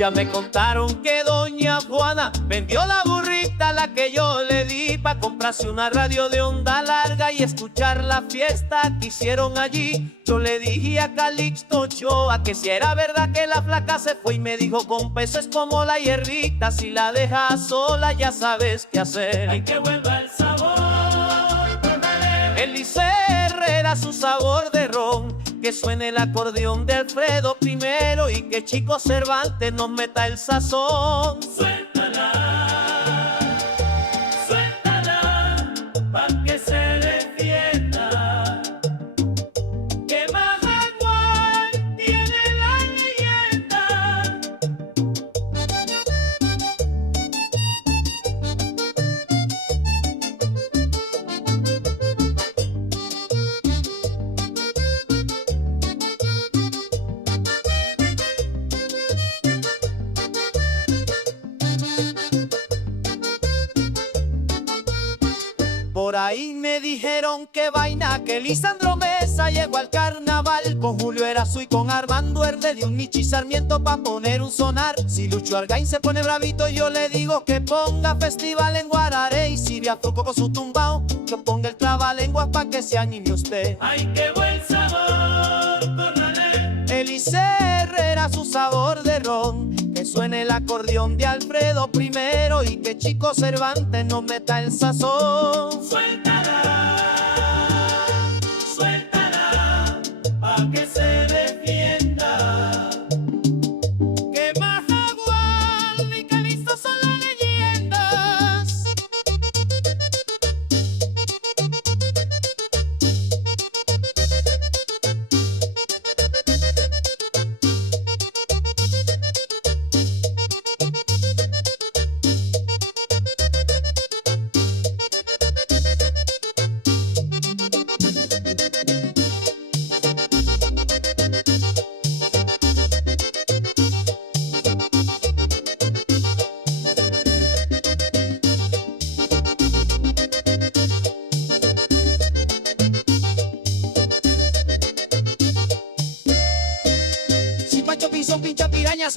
Ya me contaron que doña Juana vendió la burrita la que yo le di pa' comprarse una radio de onda larga y escuchar la fiesta que hicieron allí. Yo le dije a Calixto Ochoa que si era verdad que la flaca se fue y me dijo: compa, eso es como la hierbita, si la dejas sola ya sabes qué hacer. Hay que vuelva el sabor. Eliseo Herrera, su sabor de ron, que suene el acordeón de Alfredo I y que Chico Cervantes nos meta el sazón. Suéltala, suéltala, pa' que se defienda. Que Majagual tiene la leyenda. Por ahí me dijeron que vaina, que Lisandro Mesa llegó al carnaval con Julio Erazo y con Armando Hernández de un Michi Sarmiento pa' poner un sonar. Si Lucho Argaín se pone bravito, yo le digo que ponga festival en Guararé. Y si Viafruco con su tumbao, que ponga el trabalenguas pa' que se anime usted. Ay, qué buen sabor, córrale. Eliseo Herrera, su sabor de ron, que suene el acordeón de Alfredo I y que Chico Cervantes nos meta el sazón. Suéltala, suéltala, pa' que se defienda. Que Majagual y Calixto son las leyendas. Si Pancho Pinzón pincha pirañas,